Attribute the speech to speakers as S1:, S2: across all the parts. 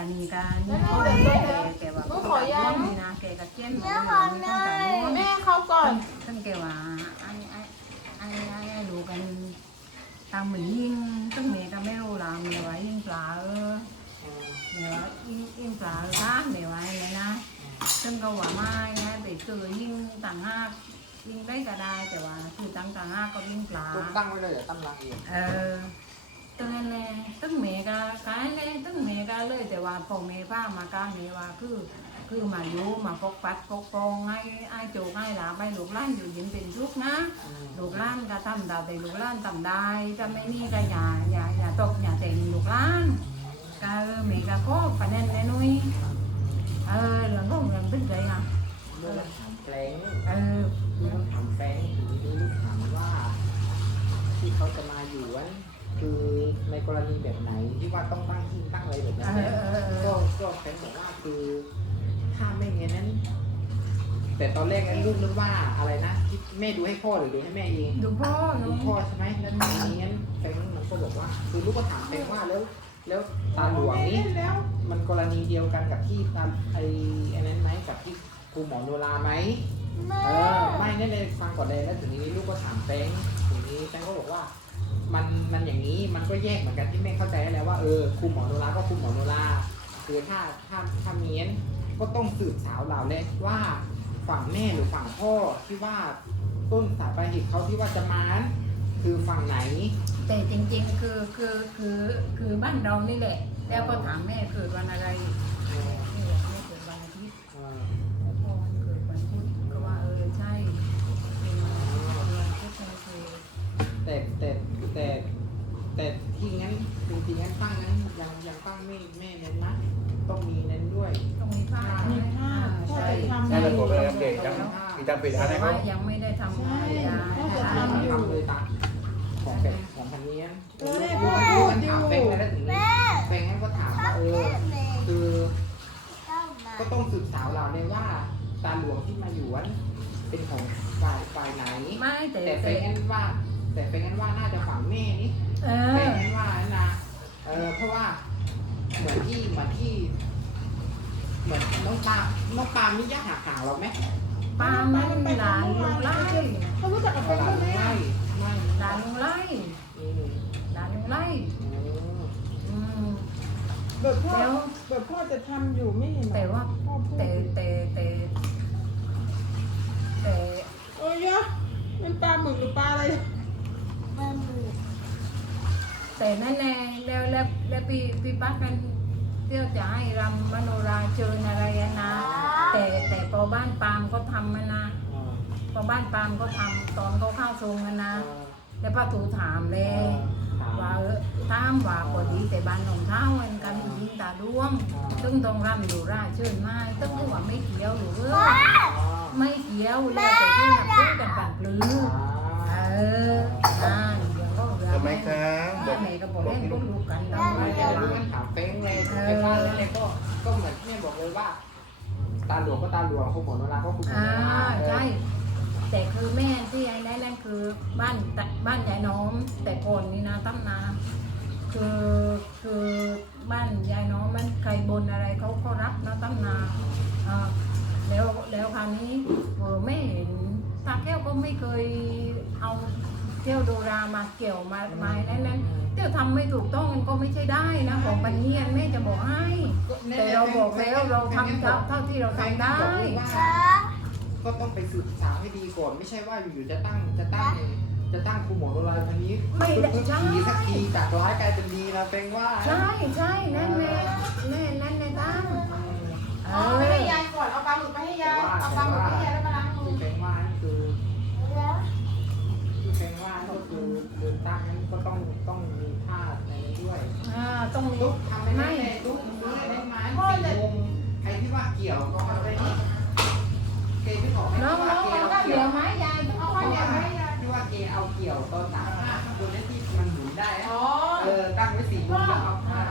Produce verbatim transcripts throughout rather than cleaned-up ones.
S1: ณีการนี่แกว่าก็ขอยานี่นะแกก็เจ้นไม่ต้องการ
S2: แม่เขาก่อน
S1: ท่านแกว่าไอ้ไอ้ไอ้ไอ้ดูกันตามเหมือนยิ่งตั้งเมย์ก็ไม่รู้ละเมย์ว่ายิ่งปลาเออเมย์ว่ายิ่งยิ่งปลาล้างเมย์ว่าไงนะซึ่งก็ว่าไม่ไงไปคือยิ่งต่างหากยิ่งได้ก็ได้แต่ว่าคือต่างต่างหากก็ยิ่งปลา
S3: ตั้งไว้เลยตั้งรังเอง
S1: เออตั้งแน่ตั้งเมย์ก็กายแน่ตั้งเมย์ก็เลยแต่ว่าพอเมย์ผ้ามาการเมย์ว่าคือคือมาอยู่มาปกปัดปกป้องให้ไอ้โจให้หลาไปลูกล้านอยู่ยินเป็นทุกนะลูกล้านก็ทำดาวแต่ลูกล้านทำได้ถ้าไม่นี่ก็อย่าอย่าอย่าตกอย่าเต็งลูกล้านก็เมย์ก็ก็ประเด็นแน่นุ้ยเออเรื่องของเรื่องตึ้งใจนะ
S3: เรื่องถามแปลง
S1: เออ
S3: เรื่องถามแปลงคือลูกถามว่าที่เขาจะมาอยู่วันคือในกรณีแบบไหนที่ว่าต้องตั้งหิ้งตั้งอะไรแบบนั้นก็ก็แฟนบอกว่าคือถ้าไม่เงี้ยนั้นแต่ตอนแรกนั้นลูกนึกว่าอะไรนะที่แม่ดูให้พ่อหรือดูให้แม่เอง
S1: ดูพ่อ
S3: ดูพ่อใช่ไหมแล้วตอนนี้นั้นแฟนมันก็บอกว่าคือลูกก็ถามแฟนว่าแล้วแล้วตาหลวงนี้มันกรณีเดียวกันกับที่ตาไอ้ไอ้นั้นไหมกับที่ครูหมอโนราไหมเออไม่นั่นเลยฟังก่อนเลยแล้วถึงนี้ลูกก็ถามแฟนถึงนี้แฟนก็บอกว่ามันมันอย่างนี้มันก็แยกเหมือนกันที่แม่เข้าใจแล้วว่าเออครูหมอโนราก็ครูหมอโนราคือถ้าถ้าถ้าเมียนก็ต้องสืบสาวเราเลยว่าฝั่งแม่หรือฝั่งพ่อที่ว่าต้นสายปลายเหตุเขาที่ว่าจะมาคือฝั่งไหน
S1: แต่จริงๆคือคือคือคือบ้านเรานี่แหละแล้วก็ถามแม่เกิดวันอะไรแม่เกิดวันอาทิตย์แล้วพ่อเกิดวันพุธก็ว่าเออใช่เป็นวันพุธนั่นคือ
S3: แต่แต่แต่แต่ที่งั้นจริงๆงั้นตั้งนั้นยังยังตั้งไม่แม่เน้นนะต้องมีเน้นด้วย
S1: ต้องมีผ้า
S2: มีผ้า
S1: ใช่
S4: ใช่แล้วผมเลยเด็กจังอีจังปิดอะไรเขา
S1: ยังไม่ได้ทำให้ยา
S3: ทำอยู่เลยตาของแบบของพันนี้เออได้พูดพูดถามแฟงแล้วถึงนี้แฟงนั้นก็ถามว่าเออคือก็ต้องสืบสาวเราเลยว่าตาหลวงที่มาอยู่วันเป็นของฝ่ายฝ่ายไหน
S1: ไม่แต่
S3: แต่แฟงนั้นว่าแต่แฟงนั้นว่าน่าจะฝั่งแม่นี่แฟงนั้นว่านะเออเพราะว่าเหมือนที่เหมือนที่เหมือนน้องปาน้องปามีญาติห่างเราไหม
S1: ปามันหลานลุงไล่
S2: เขารู้จักกับเป็นด้วยไหม
S1: หลานลุงไล่หลานลุงไล่
S2: เบิดพ่อเบิดพ่อจะทำอยู่ไม่เห็น
S1: แต่ว่าแต่แต่แต่แต่
S2: โอ้ยเยอะเป็นปลาหมึกหรือปลาอะไรปลาหมึก
S1: แต่นั่นแน่แล้วแล้วแล้วพี่พี่ปักกันเที่ยวจะให้รำมโนราเชิญอะไรนะแต่แต่พอบ้านปามก็ทำมันนะพอบ้านปามก็ทำตอนเขาเข้าทรงมันนะแล้วป้าถูถามเลยว่าเออถามว่าพอดีแต่บ้านหนองเท้าเหมือนกันยิงตาดวงตึ้งตรงรำอยู่ราเชิญไม่ตึ้งว่าไม่เกี่ยวหรือเออไม่เกี่ยวแล้วแต่ที่นับถือกันปั่นปลื้อเออนั่นเดี๋ยวก็เรื่อง
S4: แม่
S1: แม่ก็บอกเล่นพวกลูกกันเรา
S3: ไม่ได้รู้กันถามเป้งเลยไปบ้านเลยก็ก็เหมือนแม่บอกเลยว่าตาหลวงก็ตาหลวงครูหมอโนราก็ครูหมอโนรา
S1: ใช่แต่คือแม่ที่ไอ้นั่นนั่นคือบ้านบ้านยายน้อมแต่ก่อนนี่นะตั้มนาคือคือบ้านยายน้อมมันใครบนอะไรเขาก็รับนะตั้มนาแล้วแล้วคราวนี้เออแม่เห็นตาแก้วก็ไม่เคยเอาเที่ยวโดรามาเกี่ยวมามานั่นนั่นเที่ยวทำไม่ถูกต้องมันก็ไม่ใช่ได้นะของปันนี้แม่จะบอกให้แต่เราบอกแล้วเราทำเท่าที่เราทำได้
S3: ก็ต้องไปศึกษาให้ดีก่อนไม่ใช่ว่าอยู่ๆจะตั้งจะตั้งจะตั้งครูหมอโนราคนนี้
S1: ไม่ได้
S3: ใช่สักทีจากร้ายกลายเป็นดีนะเป็นว่า
S1: ใช่ใช่แน่แน่แน่แน่แน่ตั้ง
S2: เอาไปให้ยายก่อนเอาปลาหมึกไปให้ยายเอาปลาหมึกให้ยายแล้วมาล้างมือ
S3: เป็นว่าคือที่เป็นว่าก็คือเดินตั้งนั้นก็ต้องต้องมีท่าในนี้ด้วย
S1: อ่าต้อง
S3: ลุกทำไม่ได้ลุกลุกได้ไหมสี่วงใครที่ว่าเกี่ยวก็อะไรนี่
S1: น้องน้องน้องก็เหลือไม้ยายต้องเอาไม้ยาย
S3: ที่ว่าเกเอาเกี่ยวตอนสามห้าดูได้ที่มันหมุนได้เออตั้งไว้สี่มุมแล้วเอา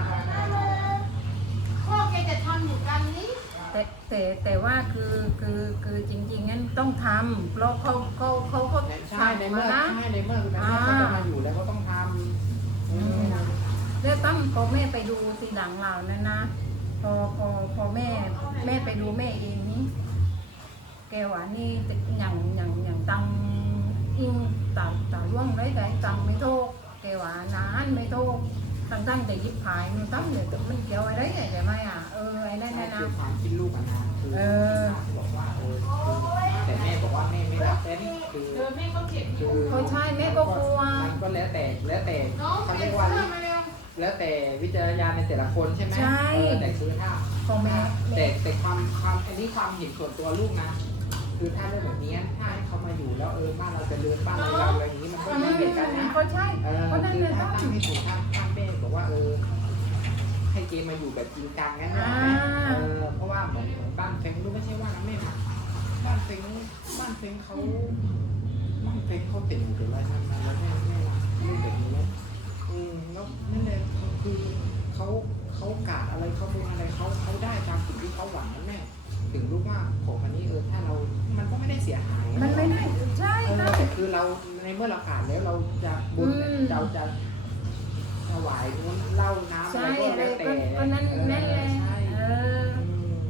S2: พ่อแกจะทำอยู่กันนี้
S1: แต่แต่แต่ว่าคือคือคือจริงๆงั้นต้องทำเพราะเขาเขาเขาก็
S3: ใช่ในเมื่อใช่ในเมื่อคือการที่เขาจะมาอยู่แล้วก็ต้องทำ
S1: แล้วตั้มพอแม่ไปดูทีหลังเรานั่นนะพอพอพอแม่แม่ไปดูแม่เองนี่แกว่านี่อย่างอย่างอย่างตังอิงตาตาล่วงđấyแต่ตังไม่โทษแกว่านานไม่โทษตั้งตั้งแต่ยิบผายมันตั้งเดี๋ยวมันเกี่ยวอะไรใช่ไหมอ่ะเออไอ้นั่น
S3: ใช่
S1: นะ
S3: คือความคิดลูกอะนะคือ
S1: เออ
S3: บอกว่าเออคือแต่แม่บอกว่าแม่ไม่รับแต่นี่คือ
S2: เออแม่ก็เก็บ
S3: คือ
S1: เขาใช่แม่ก็กลัว
S3: มันก็แล้วแต่แล้วแต่
S2: น้อง
S3: เขา
S2: เป
S3: เรี
S2: ลี่
S3: ย
S2: ยน
S3: กว่า
S2: เสื้อมาแล้ว
S3: แล้วแต่วิจารณญาณในแต่ละคนใช่ไหม
S1: ใช่
S3: เออแต่คือถ้า
S1: ของแม่
S3: แต่แต่ความความอันนี้ความเห็นส่วนตัวลูกนะ คือถ้าเรื่องแบบนี้ถ้าให้เขามาอยู่แล้วเออบ้านเราจะเรือนบ้านเราอะไรอย่างนี้มันก็
S1: อื
S3: ไม่
S1: ม
S3: เหมือนกันนะ
S1: เขาใช่
S3: เออ
S1: เพราะนั่น
S3: คือ
S1: เลย
S3: ถ้า
S1: ต้อง
S3: ตั้งให้ถูกถ้าถ้าแม่บอกว่าเออให้เจมาอยู่แบบจริงจังงั้นนะ
S1: อ่า
S3: เออเพราะว่าเหมือนบ้านเฟงลูกไม่ใช่ว่านะแม่นะบ้านเฟงบ้านเฟงเขาบ้านเฟงเขาติดอยู่อะไรนั่นนะแล้วแม่แม่รักลูกแบบนี้นะอืมแล้วนั่นแหละคือเขาเขากาดอะไรเขาเป็นอะไรเขาเขาได้ตามสิ่งที่เขาหวังนั่นแม่ถึงลูกว่าของอันนี้เออถ้าเรา มันก็ไม่ได้เสียหาย
S1: มันไม่ได้ใช่
S3: เออ
S1: นะ
S3: แต่คือเราในเมื่อเราขาดแล้วเราจะบุญ
S1: อืม
S3: เราจะถวายนู้นเหล้าน้ำอะ
S1: ใช่
S3: ไรก็
S1: อะไร
S3: แล้วแต่
S1: ก็ก็นั่นนั่นแหละ
S3: ใช่
S1: เออ
S3: อืม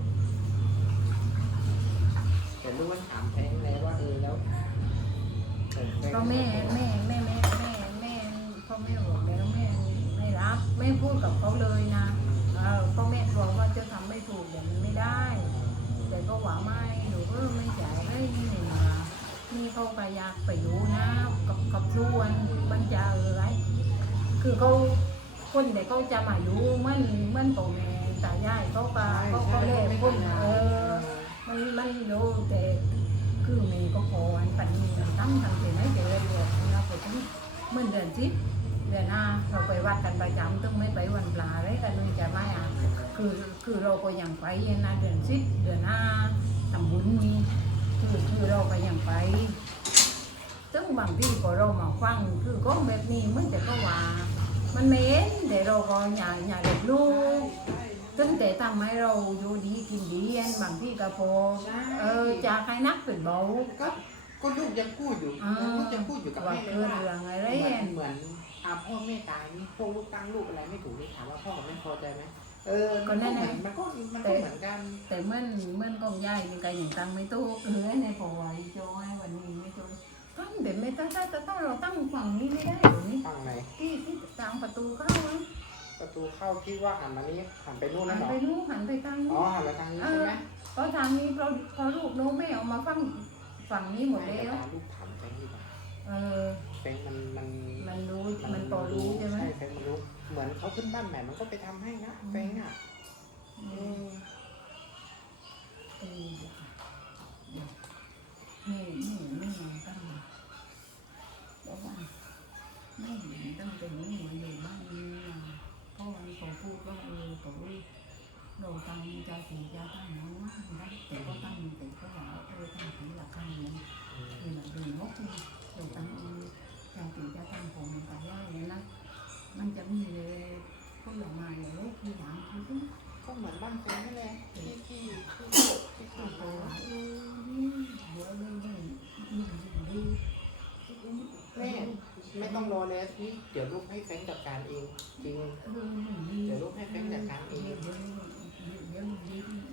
S3: แต่ลูกก็ถามแทงแล้วว่าเออแล้วเออ
S1: ก็แม่แม่แม่แม่แม่แม่พ่อแม่บอกแล้วแม่ไม่รับไม่พูดกับเขาเลยนะเออพ่อแม่กลัวว่าจะทำไม่ถูกอย่างมันไม่ได้ แต่ก็หวังไม่หนูก็ไม่จ่ายได้นี่หนึ่งมานี่เขาก็อยากไปดูนะกับกับชวนมันจะเออไรคือเขาคนแต่เขาจะมาอยู่เหมันเหมันตัวแม่ตายายเขาก็เขาก็เล่คนเออ มันมันดูแต่คือมีก็พออันปันนี้มันตั้งทำเสร็จไม่เจอเลยเราไปถึงเมื่อเดือนสิบเดือนห้าเราไปวัดกันประจำต้องไม่ไปวันปลาอะไรกันเลยจะไม่อ่ะคือคือเราก็ยังไปนะเดือนสิบเดือนห้าทำบุญนี่คือคือเราก็ยังไปซึ่งบางที่ก็เรามาฟังคือก็แบบนี้เหมันแต่ก็ว่า มันไม่เห็นแต่เราก็อย่าอย่าเด็กลูก tính để tao mấy rồi vô đi kiếm đi anh bằng cái cà phô ờ cha khai nắp từ bộ
S3: ก็ก็ลูกยังพูดอยู่
S1: อ่า
S3: ลูกยังพูดอยู่กับ
S1: ว่า
S3: แม่เล
S1: คื
S3: ย
S1: อ
S3: ว่า
S1: เรื่องอะไร
S3: เหมือน
S1: เอง
S3: เหมือนอาพ่อแม่ตายนี่พวกลูกตั้งลูกอะไรไม่ถูกนี่ถามว่าพ่อกับแม่พอใจไหมเออมันก็เหมือนมันก็มันก็เหมือนกัน
S1: แต่เมื่อเมื่อcon dai những cái những tăng mấy tốt hứa này phò hoài cho ai và nhìn mấy tôi tăng để mấy ta ta ta ta rồi tăng khoảng như thế đấy rồi ní
S3: ฝั่งไหน
S1: cái cái tăngประตูเข้าอ่ะ
S3: ประตูเข้าที่ว่าหันมานี้หันไปนู่น
S1: หั
S3: นั่
S1: น
S3: นเหรอ
S1: ไปนู้นหันไปทาง
S3: อ๋อ
S1: นู้น
S3: หันไปทางนี้ใช่ไหม
S1: เพราะทางนี้เราพอลูกโน้ไม่ออกมาฝั่งฝั่งนี้หมด
S3: ไม่
S1: แล้ว
S3: ตาลูกถามแฟงดีกว่า
S1: เออ
S3: แฟงมันมัน
S1: มันรู้มันพอรู้ใช่ไหม
S3: ใช่แฟงมันรู้เหมือนเขาขึ้นบ้านใหม่มันก็ไปทำให้นะแฟงอ่ะ
S1: อื
S3: อื
S1: ม
S3: ม
S1: เออนี่นี่นี่ตั้งบอกว่าไม่เห็นตั้งแต่นี้มาอยู่บ้านนี้นะเพราะวันเขาพูดว่าเออเขาเราตั้งใจสีจะตั้งน้องมากนะแต่ก็ตั้งแต่ก็ว่าเออตั้งสีละครั้งนึงคือเราดูงกเลยเราตั้งใจสีจะตั้งผมมันก็ได้นะมันจะมีเลยผลไม้อะไรที่หลังคือ
S3: ก็เหมือนบ้านแฟงนั่นแหละที่ที่ที่ที่
S1: คือ
S3: ทำ
S1: ตัว
S3: มา
S1: เออเดี๋ยวเรื่องนี้นี่ดี
S3: แม่ไม่ต้องรอแล้วนี่เดี๋ยวลูกให้แฟงจัดการเองจริง
S1: เออดี
S3: เดี๋ยวลูกให้แฟงจัดการเอง
S1: เดี๋ยวเดี๋ยวเดี๋ยวดี